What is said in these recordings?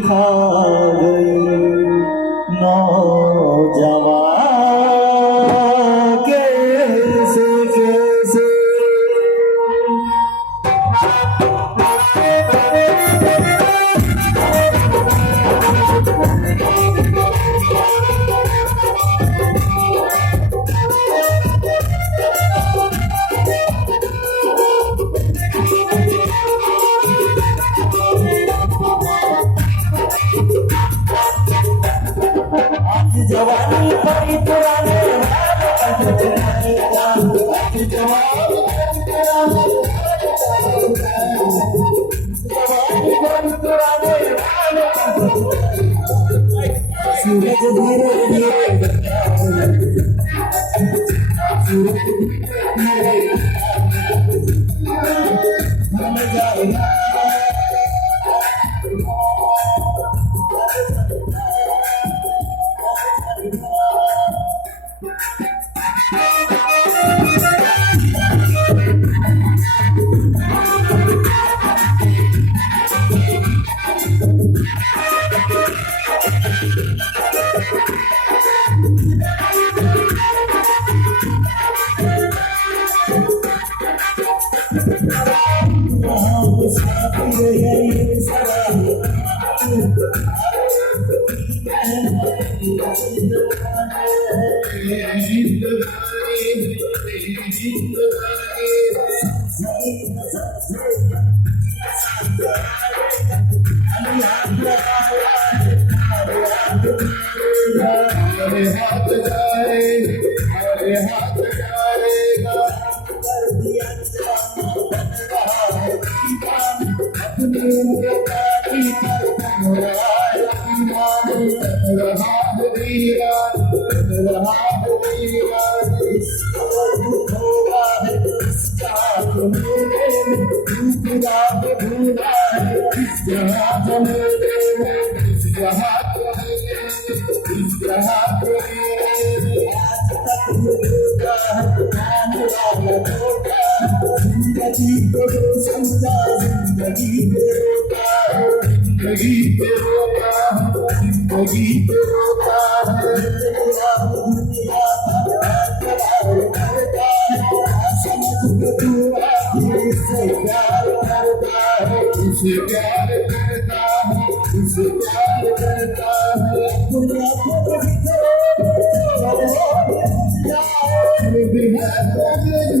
खा गई मौजा Hare Hare Never have to have to be done. इससे प्यार करता है इसे प्यार करता है इसे प्यार करता है दुनिया को भी जिंदगी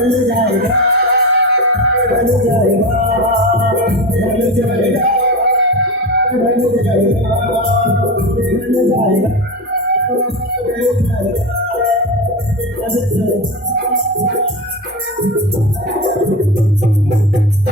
हाथ मारी हाथ मारी सिकंदर जाएगा